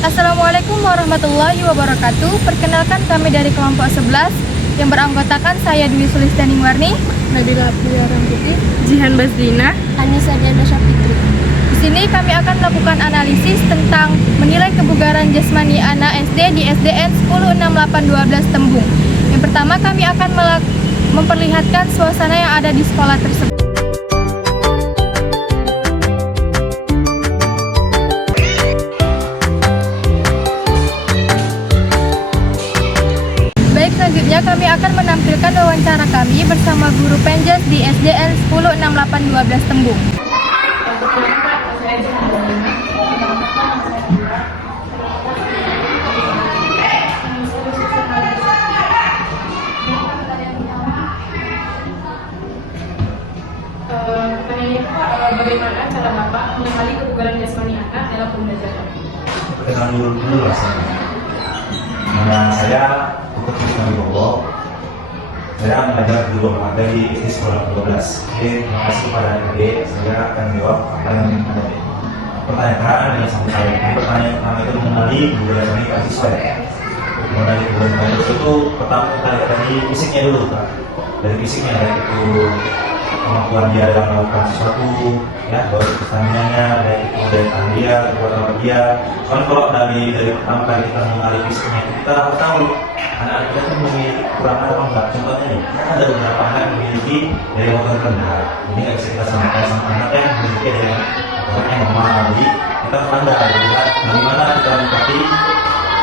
Assalamualaikum warahmatullahi wabarakatuh. Perkenalkan kami dari kelompok 11 yang beranggotakan saya Dwi Sulistianing Warni, Nabila Abdullah Rambuti, Jihan Basdina, Anissa Diana Syafitri. Di sini kami akan melakukan analisis tentang menilai kebugaran jasmani anak SD di SDN 106812 Tembung. Yang pertama kami akan memperlihatkan suasana yang ada di sekolah tersebut. Baik, selanjutnya kami akan menampilkan wawancara kami bersama guru Penjas di SDN 106812 Tembung. Pertanyaannya Pak, bagaimana cara Bapak mengenali kebugaran jasmani anak dalam pembelajaran? Perkenalan dulu lah saya. Nama saya Putut Ismail Bobo. Saya mengajar di Luar dari SD Sekolah 12. Jadi terima kasih kepada adik. Saya akan menjawab apa yang ada pertanyaan dengan sampai saya. Pertanyaan pertama itu mengenali kebugaran jasmani siswa. Mengenali kebugaran jasmani itu pertama kita lihat dari fisiknya dulu, Pak. Dari fisiknya itu kemampuan dia dalam melakukan sesuatu, ya, baik stamina-nya, dari tahan dia, kekuatan dia. Soalnya kalau dari pertama kali kita mengenali fisiknya, kita dapat tahu anak-anak kita itu memiliki kekurangan apa enggak. Contohnya nih, ada beberapa anak yang memiliki dari motor rendah. Ini nggak bisa kita samakan sama anak yang memiliki dari motor yang normal. Jadi kita pandai lihat bagaimana kita menikmati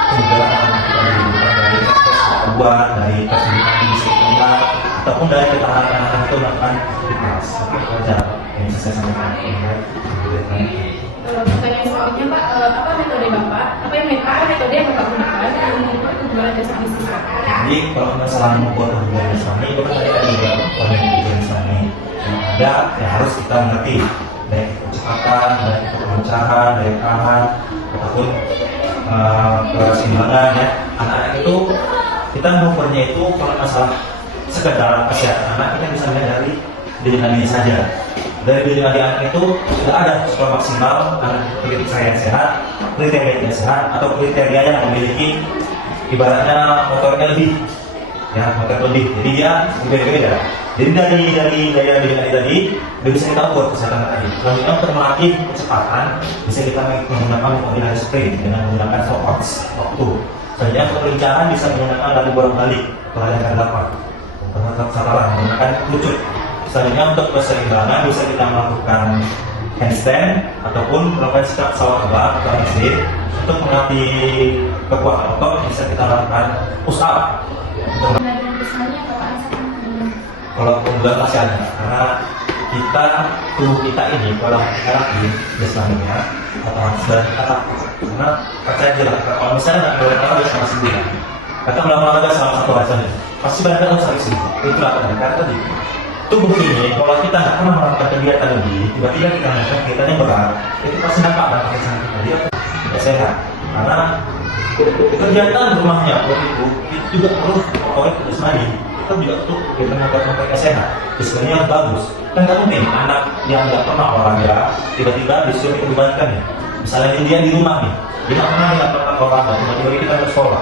kebugaran anak kita dari kekuatan, dari kesulitan yang bisa kita ataupun dari ketahanan anak-anak itu melakukan fitness. Itu yang bisa saya sampaikan. Pertanyaan selanjutnya Pak, apa metode Bapak? Apa metode yang Bapak gunakan untuk mengukur kebugaran jasmani siswa? Jadi kalau masalah mengukur kebugaran jasmani itu kan tadi ada beberapa komponen kebugaran jasmani yang ada yang harus kita mengerti, baik kecepatan, baik kelancaran, baik tahan ataupun keseimbangan, ya. Anak-anak itu kita mengukurnya itu kalau masalah sekedar kesehatan anak kita bisa melihat dari diri dirinya saja. Dari diri anak itu sudah ada skor maksimal anak kriteria sehat, kriteria sehat atau kriteria yang memiliki ibaratnya motornya lebih, ya, motor lebih. Jadi dia berbeda-beda. Jadi dari daya diri tadi bisa kita ukur kesehatan tadi. Selanjutnya untuk melatih kecepatan bisa kita menggunakan kombinasi sprint dengan menggunakan stopwatch waktu. Selanjutnya untuk kelincahan bisa menggunakan lari bolak-balik pelarian dapat. Tetap salah menggunakan lutut. Selanjutnya untuk keseimbangan bisa kita melakukan handstand ataupun melakukan sikap sawah kebak atau exit. Untuk melatih kekuatan otot bisa kita lakukan push up. Kalau keunggulan masih ada, karena tubuh kita ini kalau sekarang di jasmaninya atau sudah kata, karena percaya jelas kalau misalnya nggak boleh apa bisa masih bilang kata melakukan olahraga selama 1 hari saja pasti banyak yang sakit sih. Itulah karena tadi tubuh ini kalau kita nggak pernah melakukan kegiatan lebih, tiba-tiba kita melakukan kegiatan yang berat, itu pasti nampak dampaknya sangat tadi tidak sehat. Karena kegiatan rumahnya itu juga perlu oleh jasmani. Kita juga perlu kita melakukan sehat, sebenarnya bagus. Kan nggak mungkin anak yang nggak pernah olahraga tiba-tiba disuruh dibebankan ya. Misalnya dia di rumah nih, dia nggak pernah olahraga, tiba-tiba kita ke sekolah,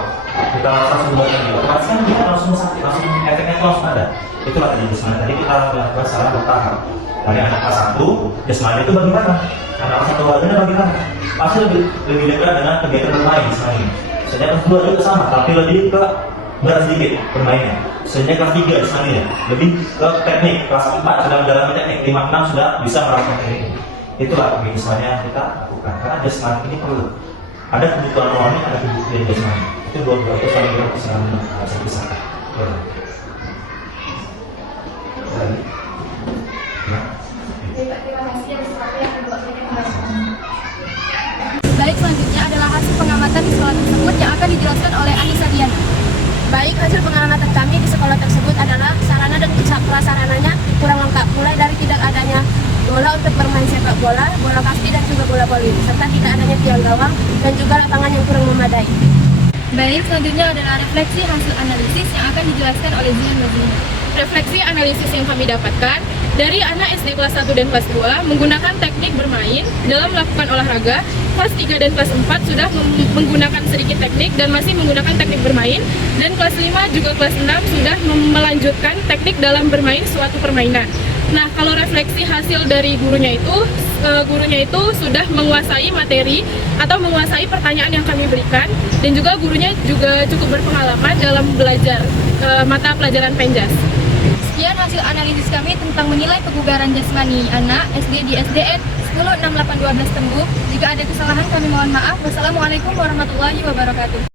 kita langsung bebankan dia, otomatis kan kita langsung sakit, langsung efeknya itu langsung ada. Itulah jasmani tadi kita lakukan secara bertahap. Dari anak kelas 1, jasmani itu bagaimana? Anak kelas 1 olahraganya bagaimana? Pasti lebih dekat dengan kegiatan bermain jasmani. Misalnya kelas 2 juga sama, tapi lebih ke berat sedikit bermainnya. Misalnya kelas 3 jasmani ya, lebih ke teknik. Kelas 4 sudah mendalami teknik, 5, 6 sudah bisa merasakan teknik. Itulah jasmani yang kita lakukan. Karena jasmani ini perlu. Ada kebutuhan rohani, ada kebutuhan jasmani. Itu dua-dua itu saling berpisah. Baik, selanjutnya adalah hasil pengamatan di sekolah tersebut yang akan dijelaskan oleh Anissa Diana. Baik, hasil pengamatan kami di sekolah tersebut adalah sarana dan prasarananya kurang lengkap, mulai dari tidak adanya bola untuk bermain sepak bola, bola kasti dan juga bola voli, serta tidak adanya tiang gawang dan juga lapangan yang kurang memadai. Baik, selanjutnya adalah refleksi hasil analisis yang akan dijelaskan oleh Jihan Basdina. refleksi analisis yang kami dapatkan dari anak SD kelas 1 dan kelas 2 menggunakan teknik bermain dalam melakukan olahraga. Kelas 3 dan kelas 4 sudah menggunakan sedikit teknik dan masih menggunakan teknik bermain, dan kelas 5 juga kelas 6 sudah melanjutkan teknik dalam bermain suatu permainan. Nah, kalau refleksi hasil dari gurunya itu sudah menguasai materi atau menguasai pertanyaan yang kami berikan, dan juga gurunya juga cukup berpengalaman dalam belajar mata pelajaran Penjas. Sekian hasil analisis kami tentang menilai kebugaran jasmani anak SD di SDN 106812 Tembung. Jika ada kesalahan kami mohon maaf. Wassalamualaikum warahmatullahi wabarakatuh.